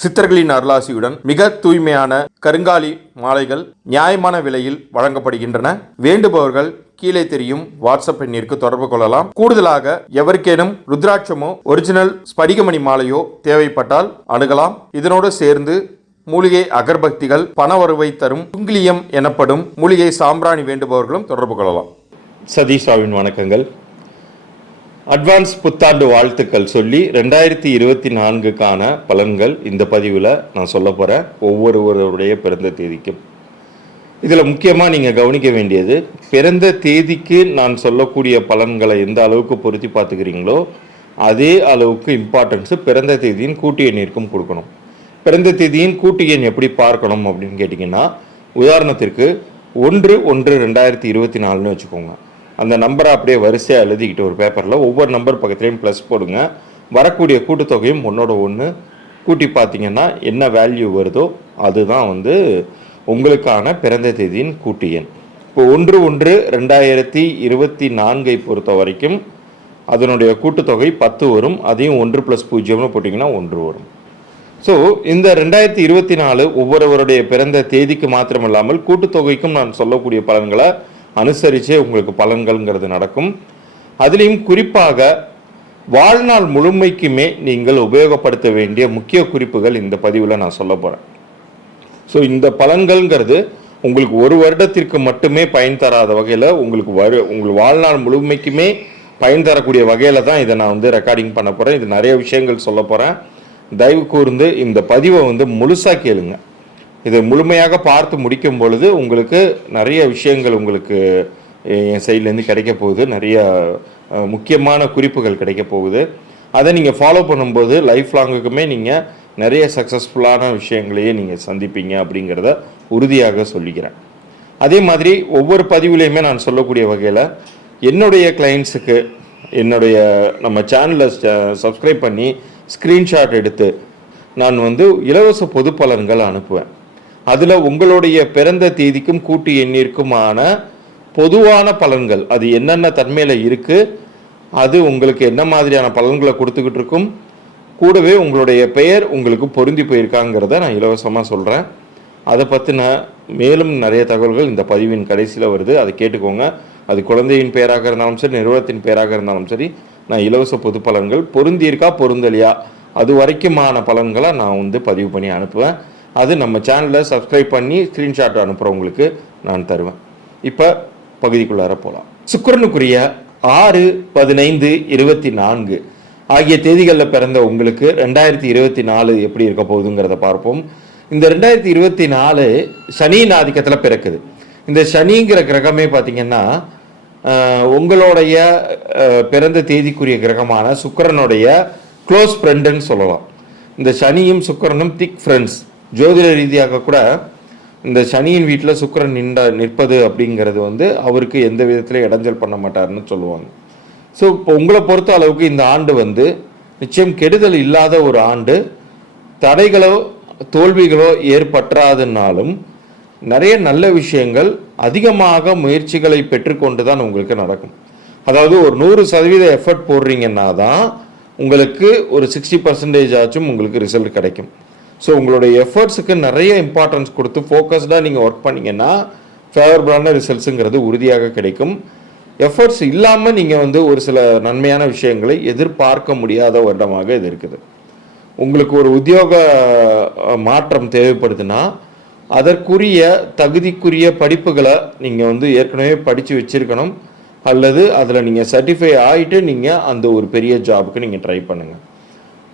சித்தர்களின் அருளாசியுடன் மிக தூய்மையான கருங்காலி மாலைகள் நியாயமான விலையில் வழங்கப்படுகின்றன. வேண்டுபவர்கள் கீழே தெரியும் வாட்ஸ்அப் எண்ணிற்கு தொடர்பு கொள்ளலாம். கூடுதலாக எவருக்கேனும் ருத்ராட்சமோ ஒரிஜினல் ஸ்படிகமணி மாலையோ தேவைப்பட்டால் அணுகலாம். இதனோடு சேர்ந்து மூலிகை அகர்பக்திகள் பண வருவை தரும் குங்கிலியம் எனப்படும் மூலிகை சாம்பிராணி வேண்டுபவர்களும் தொடர்பு கொள்ளலாம். சதீஷாவின் வணக்கங்கள். அட்வான்ஸ் புத்தாண்டு வாழ்த்துக்கள் சொல்லி ரெண்டாயிரத்தி இருபத்தி நான்குக்கான பலன்கள் இந்த பதிவில் நான் சொல்ல போகிறேன் ஒவ்வொருவருடைய பிறந்த தேதிக்கும். இதில் முக்கியமாக நீங்கள் கவனிக்க வேண்டியது பிறந்த தேதிக்கு நான் சொல்லக்கூடிய பலன்களை எந்த அளவுக்கு பொருத்தி பார்த்துக்கிறீங்களோ அதே அளவுக்கு இம்பார்ட்டன்ஸு பிறந்த தேதியின் கூட்டு எண்ணிற்கும் கொடுக்கணும். பிறந்த தேதியின் கூட்டு எண் எப்படி பார்க்கணும் அப்படின்னு கேட்டிங்கன்னா உதாரணத்திற்கு ஒன்று ஒன்று ரெண்டாயிரத்தி இருபத்தி நாலுன்னு வச்சுக்கோங்க. அந்த நம்பரை அப்படியே வரிசையாக எழுதிக்கிட்டு ஒரு பேப்பரில் ஒவ்வொரு நம்பர் பக்கத்துலேயும் ப்ளஸ் போடுங்க. வரக்கூடிய கூட்டுத்தொகையும் ஒன்றோட ஒன்று கூட்டி பார்த்தீங்கன்னா என்ன வேல்யூ வருதோ அதுதான் வந்து உங்களுக்கான பிறந்த தேதியின் கூட்டு எண். இப்போ ஒன்று ஒன்று ரெண்டாயிரத்தி இருபத்தி நான்கை பொறுத்த வரைக்கும் அதனுடைய கூட்டுத்தொகை பத்து வரும். அதையும் ஒன்று ப்ளஸ் பூஜ்ஜியம்னு போட்டிங்கன்னா ஒன்று வரும். ஸோ இந்த ரெண்டாயிரத்தி இருபத்தி நாலு ஒவ்வொருவருடைய பிறந்த தேதிக்கு மாத்திரமில்லாமல் கூட்டுத்தொகைக்கும் நான் சொல்லக்கூடிய பலன்களை அனுசரித்தே உங்களுக்கு பலன்கள்ங்கிறது நடக்கும். அதுலேயும் குறிப்பாக வாழ்நாள் முழுமைக்குமே நீங்கள் உபயோகப்படுத்த வேண்டிய முக்கிய குறிப்புகள் இந்த பதிவில் நான் சொல்ல போகிறேன் ஸோ இந்த பலன்கள்ங்கிறது உங்களுக்கு ஒரு வருடத்திற்கு மட்டுமே பயன் தராத வகையில் உங்களுக்கு வரு உங்கள் வாழ்நாள் முழுமைக்குமே பயன் தரக்கூடிய வகையில் தான் இதை நான் வந்து ரெக்கார்டிங் பண்ண போகிறேன் இது நிறைய விஷயங்கள் சொல்ல போகிறேன் தயவு கூர்ந்து இந்த பதிவை வந்து முழுசாக கேளுங்கள் இதை முழுமையாக பார்த்து முடிக்கும் பொழுது உங்களுக்கு நிறைய விஷயங்கள் உங்களுக்கு என் சைட்லேருந்து கிடைக்க போகுது. நிறைய முக்கியமான குறிப்புகள் கிடைக்க போகுது. அதை நீங்கள் ஃபாலோ பண்ணும்போது லைஃப் லாங்குக்குமே நீங்கள் நிறைய சக்ஸஸ்ஃபுல்லான விஷயங்களையே நீங்கள் சந்திப்பீங்க அப்படிங்கிறத உறுதியாக சொல்லிக்கிறேன். அதே மாதிரி ஒவ்வொரு பதிவுலேயுமே நான் சொல்லக்கூடிய வகையில் என்னுடைய கிளைண்ட்ஸுக்கு என்னுடைய நம்ம சேனலை சப்ஸ்கிரைப் பண்ணி ஸ்க்ரீன்ஷாட் எடுத்து நான் வந்து இலவச பொது பலன்கள் அனுப்புவேன். அதில் உங்களுடைய பிறந்த தேதிக்கும் கூட்டு எண்ணிற்குமான பொதுவான பலன்கள் அது என்னென்ன தன்மையில் இருக்குது அது உங்களுக்கு என்ன மாதிரியான பலன்களை கொடுத்துக்கிட்டு இருக்கும் கூடவே உங்களுடைய பெயர் உங்களுக்கு பொருந்தி போயிருக்காங்கிறத நான் இலவசமாக சொல்கிறேன் அதை பற்றின மேலும் நிறைய தகவல்கள் இந்த பதிவின் கடைசியில் வருது. அதை கேட்டுக்கோங்க. அது குழந்தையின் பெயராக இருந்தாலும் சரி நிறுவனத்தின் பெயராக இருந்தாலும் சரி நான் இலவச பொது பலன்கள் பொருந்தியிருக்கா பொருந்தலையா அது வரைக்குமான பலன்களை நான் வந்து பதிவு பண்ணி அனுப்புவேன். அது நம்ம சேனலில் சப்ஸ்கிரைப் பண்ணி ஸ்க்ரீன்ஷாட் அனுப்புகிறவங்களுக்கு நான் தருவேன். இப்போ பகுதிக்குள்ளார போகலாம் சுக்கரனுக்குரிய ஆறு பதினைந்து இருபத்தி நான்கு ஆகிய தேதிகளில் பிறந்த உங்களுக்கு ரெண்டாயிரத்தி இருபத்தி நாலு எப்படி இருக்க போகுதுங்கிறத பார்ப்போம். இந்த ரெண்டாயிரத்தி இருபத்தி நாலு சனியின் ஆதிக்கத்தில் பிறக்குது. இந்த சனிங்கிற கிரகமே பார்த்தீங்கன்னா உங்களுடைய பிறந்த தேதிக்குரிய கிரகமான சுக்கரனுடைய க்ளோஸ் ஃப்ரெண்டுன்னு சொல்லலாம். இந்த சனியும் சுக்கிரனும் திக் ஃப்ரெண்ட்ஸ் ஜோதிட ரீதியாக கூட இந்த சனியின் வீட்டில் சுக்கரன் நின்ற நிற்பது அப்படிங்கிறது வந்து அவருக்கு எந்த விதத்திலும் இடைஞ்சல் பண்ண மாட்டாருன்னு சொல்லுவாங்க. ஸோ இப்போ உங்களை பொறுத்த அளவுக்கு இந்த ஆண்டு வந்து நிச்சயம் கெடுதல் இல்லாத ஒரு ஆண்டு தடைகளோ தோல்விகளோ ஏற்பற்றாதுனாலும் நிறைய நல்ல விஷயங்கள் அதிகமாக முயற்சிகளை பெற்றுக்கொண்டு தான் உங்களுக்கு நடக்கும். அதாவது ஒரு நூறு சதவீத எஃபர்ட் போடுறீங்கன்னா தான் உங்களுக்கு ஒரு சிக்ஸ்டி பர்சன்டேஜ் ஆச்சும் உங்களுக்கு ரிசல்ட் கிடைக்கும். ஸோ உங்களுடைய எஃபர்ட்ஸுக்கு நிறைய இம்பார்ட்டன்ஸ் கொடுத்து ஃபோக்கஸ்டாக நீங்கள் ஒர்க் பண்ணிங்கன்னா ஃபேவரபுளான ரிசல்ட்ஸுங்கிறது உறுதியாக கிடைக்கும். எஃபர்ட்ஸ் இல்லாமல் நீங்கள் வந்து ஒரு சில நன்மையான விஷயங்களை எதிர்பார்க்க முடியாத வருடமாக இது இருக்குது. உங்களுக்கு ஒரு உத்தியோக மாற்றம் தேவைப்படுதுன்னா அதற்குரிய தகுதிக்குரிய படிப்புகளை நீங்கள் வந்து ஏற்கனவே படித்து வச்சிருக்கணும். அல்லது அதில் நீங்கள் சர்டிஃபை ஆகிட்டு நீங்கள் அந்த ஒரு பெரிய ஜாபுக்கு நீங்கள் ட்ரை பண்ணுங்கள்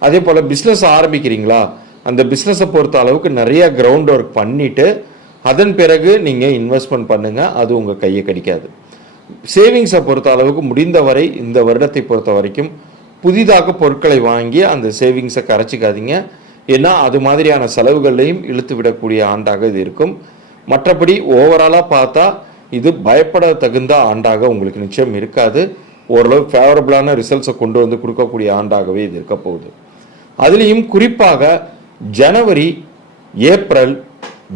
அதே போல் பிஸ்னஸ் ஆரம்பிக்கிறீங்களா? அந்த பிஸ்னஸை பொறுத்த அளவுக்கு நிறைய கிரவுண்ட் ஒர்க் பண்ணிவிட்டு அதன் பிறகு நீங்கள் இன்வெஸ்ட்மெண்ட் பண்ணுங்கள் அது உங்கள் கையை கடிக்காது. சேவிங்ஸை பொறுத்த அளவுக்கு முடிந்தவரை இந்த வருடத்தை பொறுத்த வரைக்கும் புதிதாக பொருட்களை வாங்கி அந்த சேவிங்ஸை கரைச்சிக்காதீங்க. ஏன்னா அது மாதிரியான செலவுகளையும் இழுத்து விடக்கூடிய ஆண்டாக இது இருக்கும். மற்றபடி ஓவராலாக பார்த்தா இது பயப்பட தகுந்த ஆண்டாக உங்களுக்கு நிச்சயம் இருக்காது. ஓரளவு ஃபேவரபிளான ரிசல்ட்ஸை கொண்டு வந்து கொடுக்கக்கூடிய ஆண்டாகவே இது இருக்க போகுது. அதுலேயும் குறிப்பாக ஜனவரி ஏப்ரல்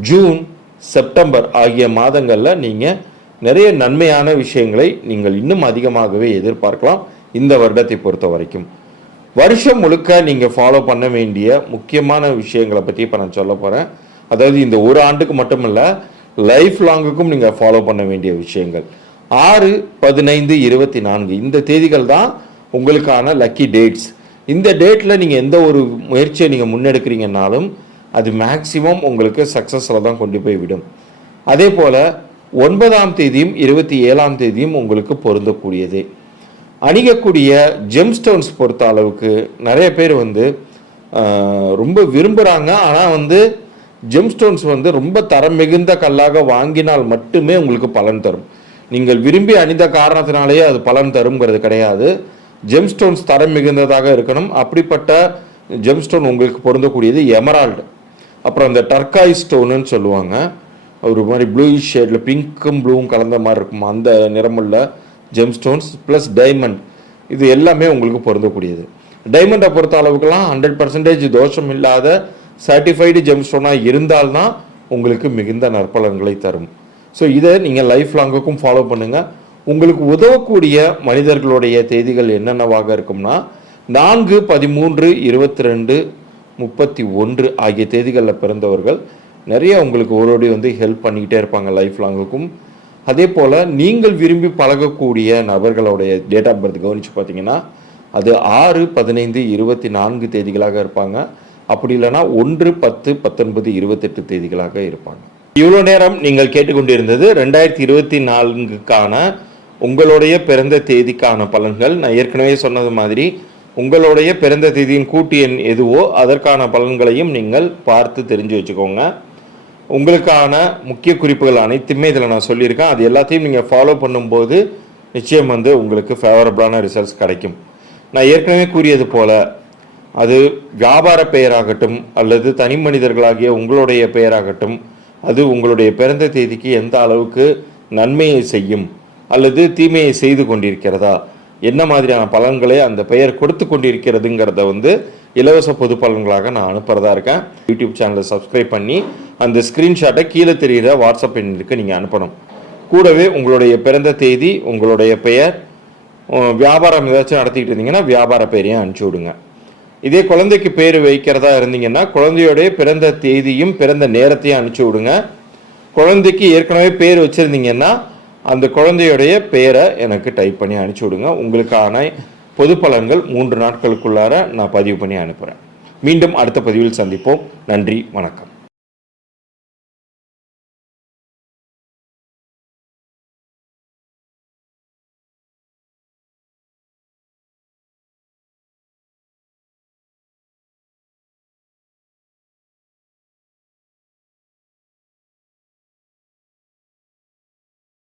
ஜூன் செப்டம்பர் ஆகிய மாதங்களில் நீங்கள் நிறைய நன்மையான விஷயங்களை நீங்கள் இன்னும் அதிகமாகவே எதிர்பார்க்கலாம் இந்த வருடத்தை பொறுத்த வரைக்கும். வருஷம் முழுக்க நீங்கள் ஃபாலோ பண்ண வேண்டிய முக்கியமான விஷயங்களை பற்றி இப்போ நான் சொல்ல போகிறேன் அதாவது இந்த ஒரு ஆண்டுக்கு மட்டுமல்ல லைஃப் லாங்குக்கும் நீங்கள் ஃபாலோ பண்ண வேண்டிய விஷயங்கள். ஆறு பதினைந்து இருபத்தி நான்கு இந்த தேதிகள் தான் உங்களுக்கான லக்கி டேட்ஸ் இந்த டேட்டில் நீங்கள் எந்த ஒரு முயற்சியை நீங்கள் முன்னெடுக்கிறீங்கன்னாலும் அது மேக்சிமம் உங்களுக்கு சக்ஸஸில் தான் கொண்டு போய் விடும். அதே போல் ஒன்பதாம் தேதியும் இருபத்தி ஏழாம் தேதியும் உங்களுக்கு பொருந்தக்கூடியது. அணிகக்கூடிய ஜெம்ஸ்டோன்ஸ் பொறுத்த அளவுக்கு நிறைய பேர் வந்து ரொம்ப விரும்புகிறாங்க ஆனால் வந்து ஜெம்ஸ்டோன்ஸ் வந்து ரொம்ப தரம் மிகுந்த கல்லாக வாங்கினால் மட்டுமே உங்களுக்கு பலன் தரும். நீங்கள் விரும்பி அணிந்த காரணத்தினாலேயே அது பலன் தருங்கிறது கிடையாது. ஜெம்ஸ்டோன்ஸ் தரம் மிகுந்ததாக இருக்கணும். அப்படிப்பட்ட ஜெம்ஸ்டோன் உங்களுக்கு பொருந்தக்கூடியது எமரால்டு. அப்புறம் இந்த டர்காய் ஸ்டோனுன்னு சொல்லுவாங்க. ஒரு மாதிரி ப்ளூ ஷேடில் பிங்க்கும் ப்ளூவும் கலந்த மாதிரி இருக்கும்? அந்த நிறமுள்ள ஜெம்ஸ்டோன்ஸ் ப்ளஸ் டைமண்ட் இது எல்லாமே உங்களுக்கு பொருந்தக்கூடியது. டைமண்டை பொறுத்த அளவுக்குலாம் ஹண்ட்ரட் பர்சன்டேஜ் தோஷம் இல்லாத சர்டிஃபைடு ஜெம்ஸ்டோனாக இருந்தால்தான் உங்களுக்கு மிகுந்த நற்பலன்களை தரும். ஸோ இதை நீங்கள் லைஃப் லாங்குக்கும் ஃபாலோ பண்ணுங்கள் உங்களுக்கு உதவக்கூடிய மனிதர்களுடைய தேதிகள் என்னென்னவாக இருக்கும்னா நான்கு பதிமூன்று இருபத்தி ரெண்டு முப்பத்தி ஒன்று ஆகிய தேதிகளில் பிறந்தவர்கள் நிறைய உங்களுக்கு ஓரோடி வந்து ஹெல்ப் பண்ணிக்கிட்டே இருப்பாங்க லைஃப் லாங்குக்கும் அதே போல் நீங்கள் விரும்பி பழகக்கூடிய நபர்களுடைய டேட் ஆஃப் பர்த் கவனித்து பார்த்தீங்கன்னா அது ஆறு பதினைந்து இருபத்தி நான்கு தேதிகளாக இருப்பாங்க. அப்படி இல்லைன்னா ஒன்று பத்து பத்தொன்பது இருபத்தெட்டு தேதிகளாக இருப்பாங்க. இவ்வளோ நேரம் நீங்கள் கேட்டுக்கொண்டிருந்தது ரெண்டாயிரத்தி இருபத்தி நான்குக்கான உங்களுடைய பிறந்த தேதிக்கான பலன்கள். நான் ஏற்கனவே சொன்னது மாதிரி உங்களுடைய பிறந்த தேதியின் கூட்டு எண் எதுவோ அதற்கான பலன்களையும் நீங்கள் பார்த்து தெரிஞ்சு வச்சுக்கோங்க. உங்களுக்கான முக்கிய குறிப்புகள் அனைத்துமே இதில் நான் சொல்லியிருக்கேன். அது எல்லாத்தையும் நீங்கள் ஃபாலோ பண்ணும்போது நிச்சயம் வந்து உங்களுக்கு ஃபேவரபிளான ரிசல்ட்ஸ் கிடைக்கும். நான் ஏற்கனவே கூறியது போல அது வியாபார பெயராகட்டும் அல்லது தனி மனிதர்களாகிய உங்களுடைய பெயராகட்டும் அது உங்களுடைய பிறந்த தேதிக்கு எந்த அளவுக்கு நன்மையை செய்யும் அல்லது தீமையை செய்து கொண்டிருக்கிறதா? என்ன மாதிரியான பலன்களை அந்த பெயர் கொடுத்து கொண்டிருக்கிறதுங்கிறத வந்து இலவச பொது பலன்களாக நான் அனுப்புறதா இருக்கேன். யூடியூப் சேனலை சப்ஸ்கிரைப் பண்ணி அந்த ஸ்க்ரீன்ஷாட்டை கீழே தெரிகிற வாட்ஸ்அப் எண்ணுக்கு நீங்கள் அனுப்பணும். கூடவே உங்களுடைய பிறந்த தேதி உங்களுடைய பெயர் வியாபாரம் ஏதாச்சும் நடத்திக்கிட்டு இருந்தீங்கன்னா வியாபார பெயரையும் அனுப்பிச்சி விடுங்க. இதே குழந்தைக்கு பேர் வைக்கிறதா இருந்தீங்கன்னா குழந்தையோடைய பிறந்த தேதியும் பிறந்த நேரத்தையும் அனுப்பிச்சி விடுங்க. குழந்தைக்கு ஏற்கனவே பேர் வச்சுருந்தீங்கன்னா அந்த குழந்தையுடைய பேரை எனக்கு டைப் பண்ணி அனுப்பிச்சி விடுங்க. உங்களுக்கான பொது பலன்கள் மூன்று நாட்களுக்குள்ளார நான் பதிவு பண்ணி அனுப்புகிறேன் மீண்டும் அடுத்த பதிவில் சந்திப்போம். நன்றி வணக்கம்.